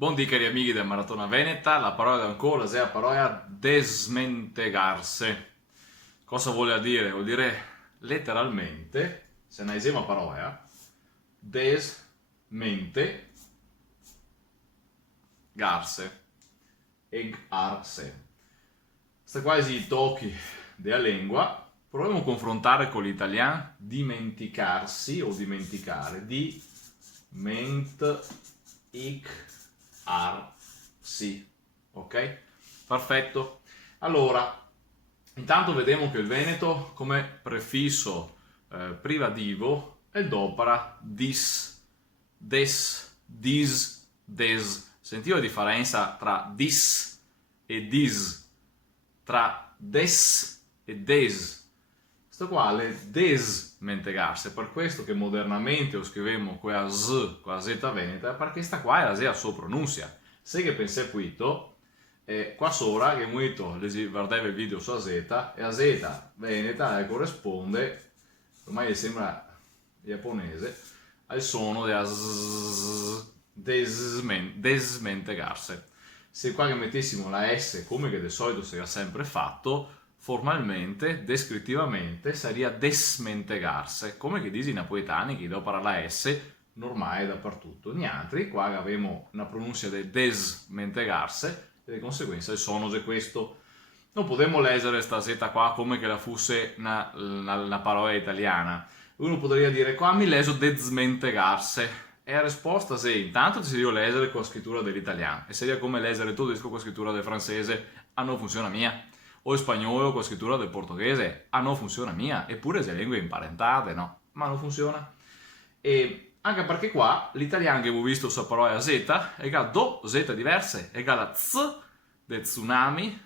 Buondì cari amici del Maratona Veneta, la parola ancora è la parola desmentegarse. Cosa vuole dire? Vuol dire letteralmente, se ne esima parola, desmentegarse, egarse. Sta quasi i tocchi della lingua. Proviamo a confrontare con l'italiano dimenticarsi o dimenticare. Sì, ok? Perfetto. Allora, intanto vediamo che il veneto come prefisso privativo è d'opera dis, des, dis, des. Sentite la differenza tra dis e dis, tra des e des. Questo qua è desmentegarsi, è per questo che modernamente lo scriviamo con la Z veneta, perché sta qua è la Z a sua pronuncia. Se che pensate questo, qua sopra che molto guardate il video sulla Z, e la Z veneta corrisponde, ormai sembra giapponese, al suono della Z, desmentegarsi. Se qua che mettessimo la S come che di solito si era sempre fatto, formalmente, descrittivamente, sarebbe desmentegarsi, come che dice i napoletani che dopo la S normale dappertutto. Niente, qua abbiamo una pronuncia di desmentegarsi e di conseguenza il suono è questo. Non potremmo leggere questa seta qua come che la fosse una parola italiana. Uno potrebbe dire qua mi leso desmentegarsi. E la risposta è intanto ci devo leggere con la scrittura dell'italiano e seria come leggere tutto con la scrittura del francese, non funziona mia, o il spagnolo con la scrittura del portoghese, non funziona mia, eppure se lingue imparentate, no, ma non funziona. E anche perché qua l'italiano che avevo visto sa parola Z è do Z diverse, è la Z del tsunami,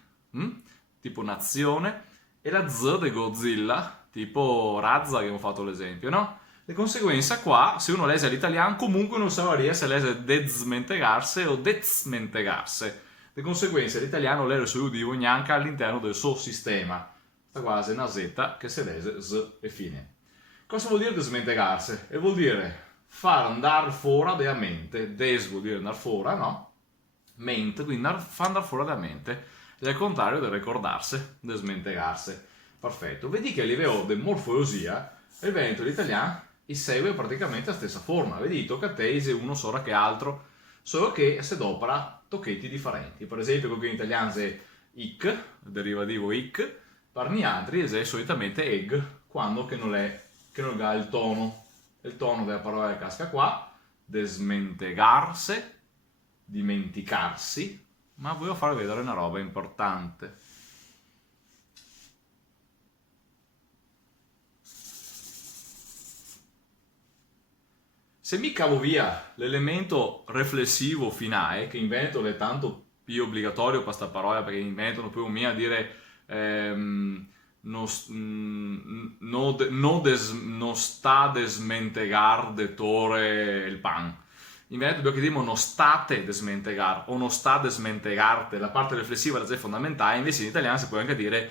tipo nazione, e la Z di Godzilla, tipo razza che abbiamo fatto l'esempio, no? Di conseguenza qua, se uno legge l'italiano, comunque non saprebbe se legge desmentegarsi o desmentegarsi. Di conseguenza l'italiano legge il suo udivo neanche all'interno del suo sistema. Sta quasi una Z che si legge Z e fine. Cosa vuol dire desmentegarsi? E vuol dire far andare fuori della mente. Des vuol dire andare fuori, no? Mente, quindi far andare fuori dalla mente. Ed è il contrario del ricordarsi, desmentegarsi. Perfetto. Vedi che a livello di morfologia, il veneto e l'italiano segue praticamente la stessa forma. Vedi, tocca a te uno solo che altro, solo che si adopera tocchetti differenti. Per esempio, con in italiano è ic, il derivativo ic, per gli altri è solitamente eg, quando che non ha il tono della parola che casca qua, desmentegarsi, dimenticarsi, ma voglio farvi vedere una roba importante. Se mi cavo via l'elemento riflessivo finale, che in Veneto è tanto più obbligatorio questa parola, perché in Veneto non può a dire non sta desmentegar de tore il pan. In Veneto dobbiamo dire non state desmentegar o non sta desmentegarte, la parte riflessiva è fondamentale, invece in italiano si può anche dire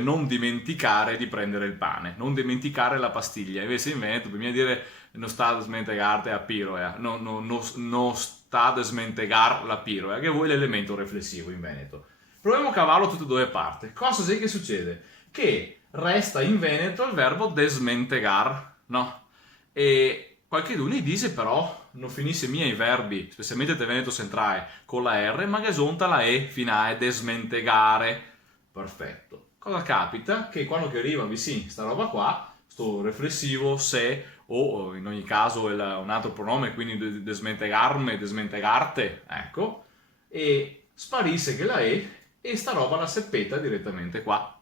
non dimenticare di prendere il pane, non dimenticare la pastiglia, invece in Veneto bisogna dire non sta desmentegarte a piro, non sta desmentegar la piro, che vuoi l'elemento riflessivo in Veneto. Proviamo a cavarlo tutte e due parti. Cosa sì che succede? Che resta in Veneto il verbo desmentegar, no? E qualcuno dice però non finisce mia i verbi, specialmente del Veneto centrale, con la R, ma che giunta la E finale, desmentegare. Perfetto. Cosa capita? Che quando che arriva vicino sta roba qua, sto riflessivo, se, o in ogni caso un altro pronome, quindi desmentegarme, desmentegarte, ecco, e sparisce che la e sta roba la seppetta direttamente qua.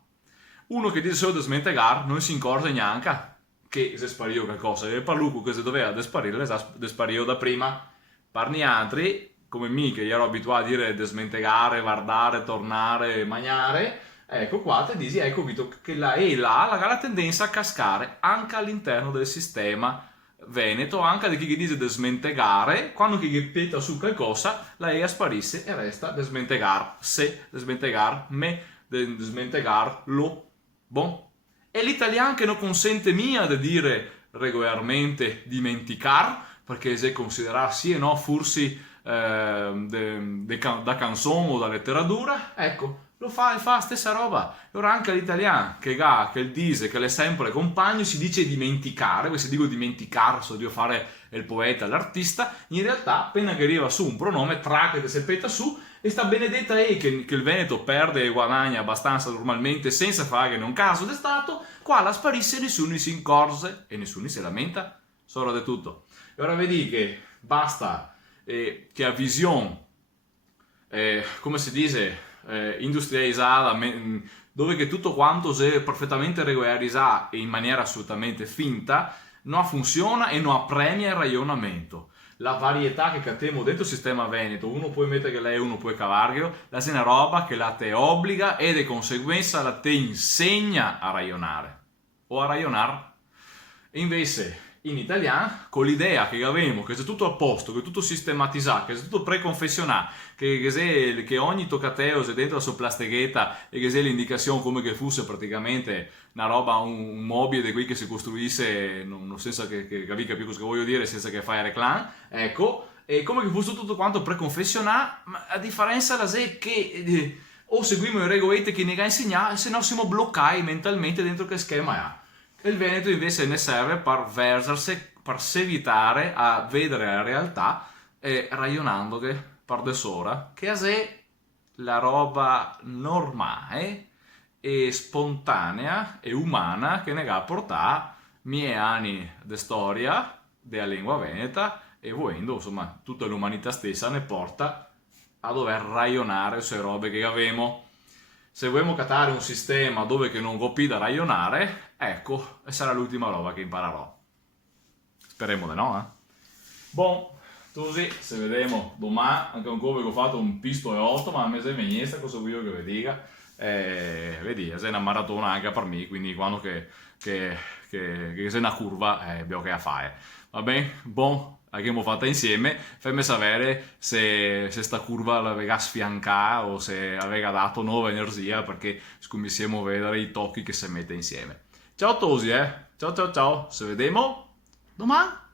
Uno che dice solo desmentegar non si incorge neanche che se spario qualcosa, e parluco che se doveva desparire da prima. Parni altri, come me che ero abituato a dire desmentegare, guardare, tornare, mangiare, ecco qua te dici, ecco che la E là ha la tendenza a cascare anche all'interno del sistema veneto, anche di chi dice desmentegare, quando chi ripeta su qualcosa, la E sparisce e resta desmentegar, se, desmentegar, me, desmentegar, lo, bon. E l'italiano che non consente mia di dire regolarmente dimenticar, perché se considera sì e no, forse da canzone o da letteratura, ecco, lo fa e fa la stessa roba. E ora anche l'italiano che il dice, che l'è sempre compagno, si dice dimenticare, se dico dimenticare, so io fare il poeta, l'artista, in realtà appena che arriva su un pronome, tracca se peta su, e sta benedetta che il Veneto perde e guadagna abbastanza normalmente senza fare un caso d'è stato, qua la sparisse e nessuno si incorse e nessuno si lamenta, solo di tutto. E ora vedi che basta che a visione, come si dice, industrializzata, dove che tutto quanto si è perfettamente regolarizzato e in maniera assolutamente finta, non funziona e non appremia il ragionamento. La varietà che cattiamo dentro il sistema Veneto, uno può mettere che lei, uno può cavarlo, la è una roba che la te obbliga e di conseguenza la te insegna a ragionare o a ragionare. E invece in italiano, con l'idea che avevamo, che è tutto a posto, che è tutto sistematizzato, che è tutto preconfezionato, che ogni toccateo è dentro la sua plastichetta e che sia l'indicazione come che fosse praticamente una roba, un mobile di qui che si costruisse senza che capisca più cosa voglio dire, senza che fai reclame, ecco, e come che fosse tutto quanto preconfezionato, ma a differenza da sé che o seguiamo le regolette che ne ha insegnato, se no siamo bloccati mentalmente dentro che schema ha. E il Veneto invece ne serve per versarsi, per evitare a vedere la realtà e ragionando che per desora, che a sé la roba normale e spontanea e umana che ne ha portato miei anni di storia della lingua veneta e volendo, insomma, tutta l'umanità stessa ne porta a dover ragionare sulle robe che avemo. Se vogliamo catare un sistema dove che non copi da ragionare, ecco, e sarà l'ultima roba che imparerò. Speriamo di no, Buon, così, se vediamo domani, anche un covo che ho fatto un pisto e 8, ma a me se mi cosa voglio che vi dica. Vedi, è una maratona anche per me, quindi quando che c'è una curva, abbiamo che a fare. Va bene? Buon. Abbiamo fatto insieme, fammi sapere se sta curva l'aveva sfiancata o se aveva dato nuova energia perché scomissiamo a vedere i tocchi che si mette insieme. Ciao Tosi, ciao ciao ciao, ci vediamo domani.